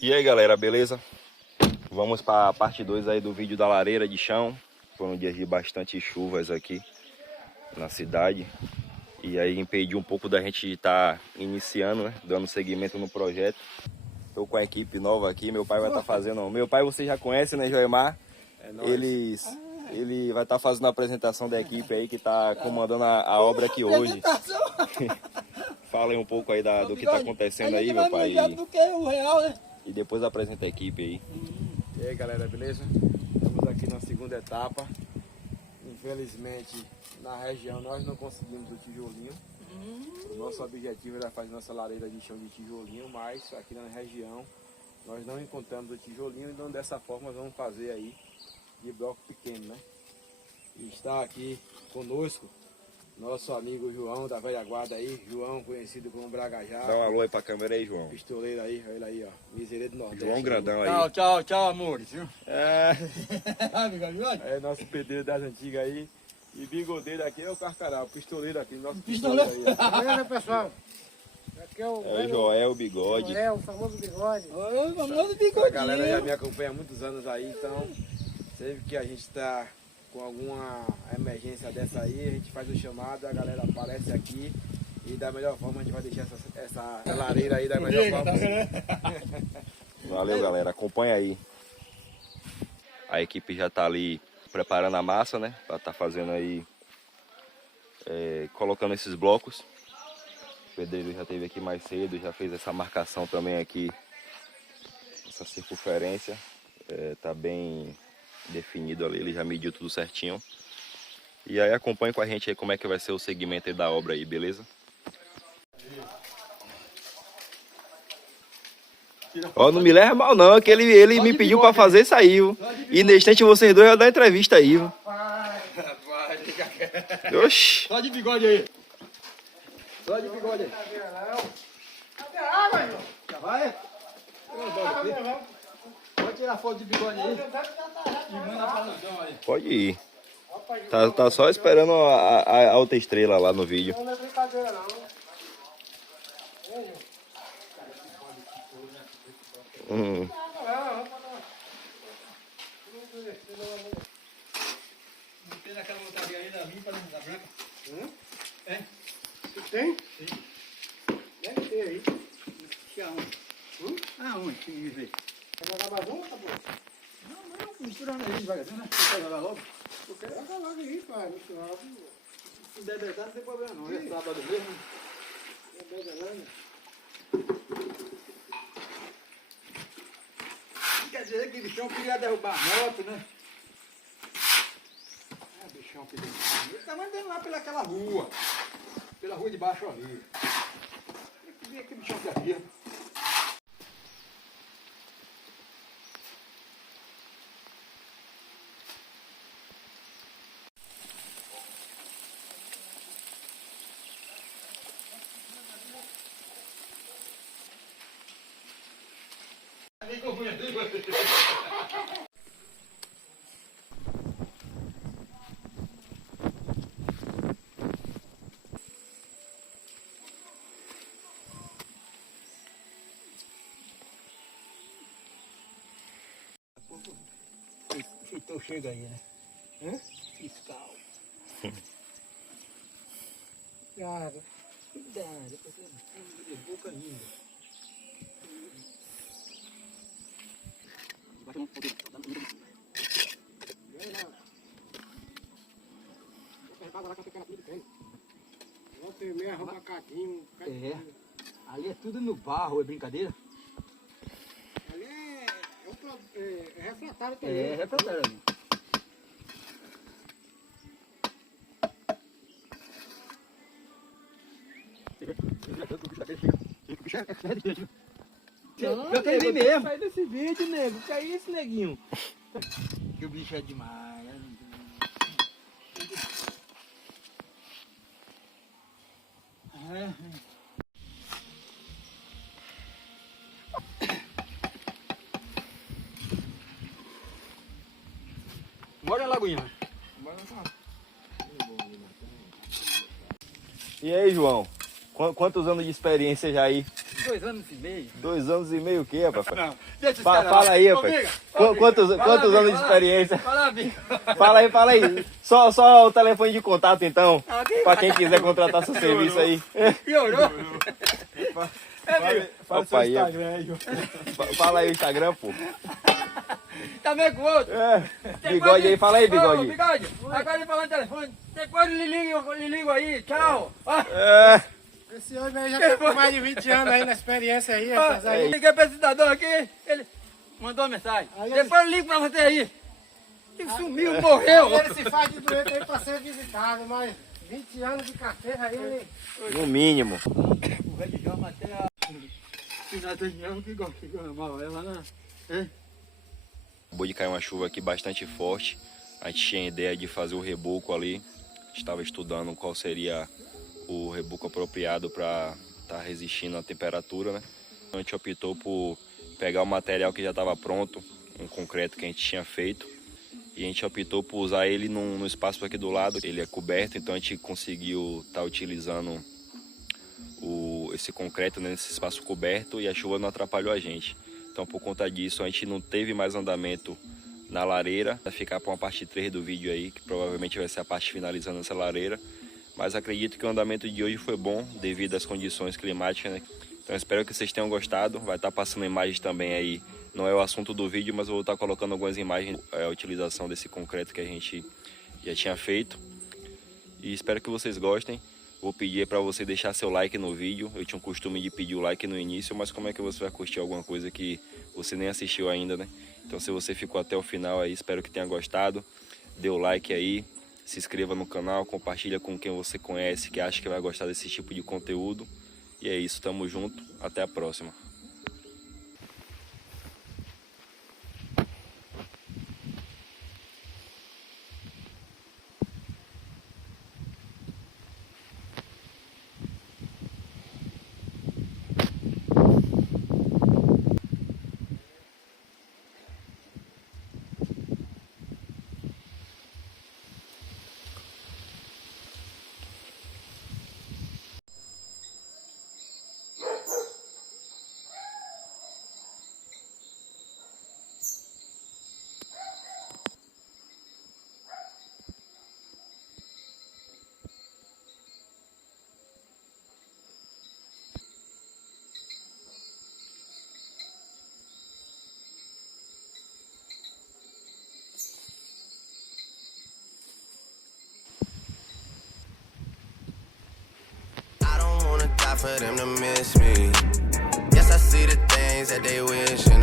E aí galera, beleza? Vamos para a parte 2 aí do vídeo da lareira de chão. Foram dias de bastante chuvas aqui na cidade. E aí impediu um pouco da gente estar iniciando, né? Dando seguimento no projeto. Estou com a equipe nova aqui, meu pai vai estar fazendo... Meu pai você já conhece, né, Joemar? É nóis. Ele vai estar fazendo a apresentação da equipe aí que está comandando a obra aqui hoje. Fala aí um pouco aí do que está acontecendo aí, meu pai. Do que o real, né? E depois apresenta a equipe aí. E aí galera, beleza? Estamos aqui na segunda etapa. Infelizmente na região nós não conseguimos o tijolinho. O nosso objetivo era fazer nossa lareira de chão de tijolinho, mas aqui na região nós não encontramos o tijolinho, então dessa forma vamos fazer aí de bloco pequeno, né? E está aqui conosco nosso amigo João da velha guarda aí, João conhecido como Bragajá. Dá um alô aí pra câmera aí, João. Pistoleiro aí, olha ele aí, ó. Misereiro do Nordeste. João Grandão aí. Tchau, tchau, tchau, amores. É, Bigode? é nosso pedreiro das antigas aí. E bigodeiro aqui é o Carcará, o pistoleiro aqui, nosso Pistoleiro. pistoleiro aí. Beleza, pessoal? Aqui é o, É o Joel Bigode. o famoso bigode. Oi, famoso A bigodinho. galera já me acompanha há muitos anos aí, então sempre que a gente está com alguma emergência dessa aí, a gente faz o chamado, a galera aparece aqui e da melhor forma a gente vai deixar essa lareira aí da melhor forma. Valeu, galera. Acompanha aí. A equipe já tá ali preparando a massa, né? Pra tá fazendo aí, colocando esses blocos. O pedreiro já esteve aqui mais cedo, já fez essa marcação também aqui, essa circunferência. Tá bem definido ali, ele já mediu tudo certinho. E aí acompanha com a gente aí como é que vai ser o segmento aí da obra aí, beleza? Ó, não me leva mal não, que ele me pediu pra fazer e saiu. E nesse instante vocês dois vão dar entrevista aí, viu? Oxi. Só de bigode aí. Só de bigode aí. Cadê a água, irmão? Já vai? Pode tirar foto de bigode aí. E manda pra Luzão aí. Pode ir. Tá só esperando a outra estrela lá no vídeo. Não é brincadeira, não. Hum. Não tem naquela montaria aí da limpa, né? Da branca? É? Tem? Deve ter aí. Que aonde? Aonde? Que me vê? Quer jogar mais uma, tá bom? Não, misturando aí devagarzinho, né? Você quer jogar logo? Eu quero jogar logo aí, pai. No final. Se der verdade, não tem problema não. É sábado mesmo. Quer dizer que bichão queria derrubar a moto, né? Bichão que ele tava andando lá pelaquela rua. Pela rua de baixo ali. Eu queria que bichão que havia. Então chega aí, né? Fiscal. Cuidado. Cuidado, porque é boca linda. Volta e meia, arruma cadinho. Ali é tudo no barro, é brincadeira? Ali é refratário também. É refratário ali. Não, eu quero vir mesmo. Sai desse vídeo, nego. Que é isso, neguinho? Que o bicho é demais. Bora na lagoinha. E aí, João? Quantos anos de experiência já aí? 2 anos e meio. 2 anos e meio o quê, rapaz? Não, deixa os caras Fala lá. aí, Ô, rapaz. Biga, Quantos Fala, anos Biga, de fala. experiência? Fala, Biga. Fala aí. Só o telefone de contato, então. Ah, quem Pra vai? quem quiser contratar seu serviço aí. Piorou. Fala Opa, aí, seu Instagram aí, João. Fala aí o Instagram, pô. Também com o outro. Bigode aí, fala aí, Ô, Bigode. Bigode, agora ele falando no telefone. Depois lhe ligo aí, tchau. Esse homem aí já tem mais de 20 anos aí na experiência aí, rapaz. Eu Aí, liguei pra esse cidadão aqui, ele mandou uma mensagem. Aí Depois eu ligo pra você aí. Ele sumiu, morreu. ele se faz de doente aí pra ser visitado, mas 20 anos de carteira aí, ele... No mínimo. O velho já matei a... Final de ano que gosta de amar ela, né? Acabou de cair uma chuva aqui bastante forte. A gente tinha ideia de fazer o reboco ali. Estava estudando qual seria o reboco apropriado para estar resistindo à temperatura, né? A gente optou por pegar o material que já estava pronto, um concreto que a gente tinha feito, e a gente optou por usar ele no espaço aqui do lado. Ele é coberto, então a gente conseguiu estar utilizando esse concreto nesse espaço coberto e a chuva não atrapalhou a gente. Então, por conta disso, a gente não teve mais andamento na lareira. Vai ficar para uma parte 3 do vídeo aí, que provavelmente vai ser a parte finalizando essa lareira. Mas acredito que o andamento de hoje foi bom, devido às condições climáticas, né? Então, espero que vocês tenham gostado. Vai estar passando imagens também aí. Não é o assunto do vídeo, mas eu vou estar colocando algumas imagens, a utilização desse concreto que a gente já tinha feito. E espero que vocês gostem. Vou pedir para você deixar seu like no vídeo. Eu tinha o costume de pedir o like no início, mas como é que você vai curtir alguma coisa que você nem assistiu ainda, né? Então, se você ficou até o final aí, espero que tenha gostado. Dê o like aí, se inscreva no canal, compartilha com quem você conhece, que acha que vai gostar desse tipo de conteúdo. E é isso, tamo junto, até a próxima. For them to miss me. Yes, I see the things that they wishing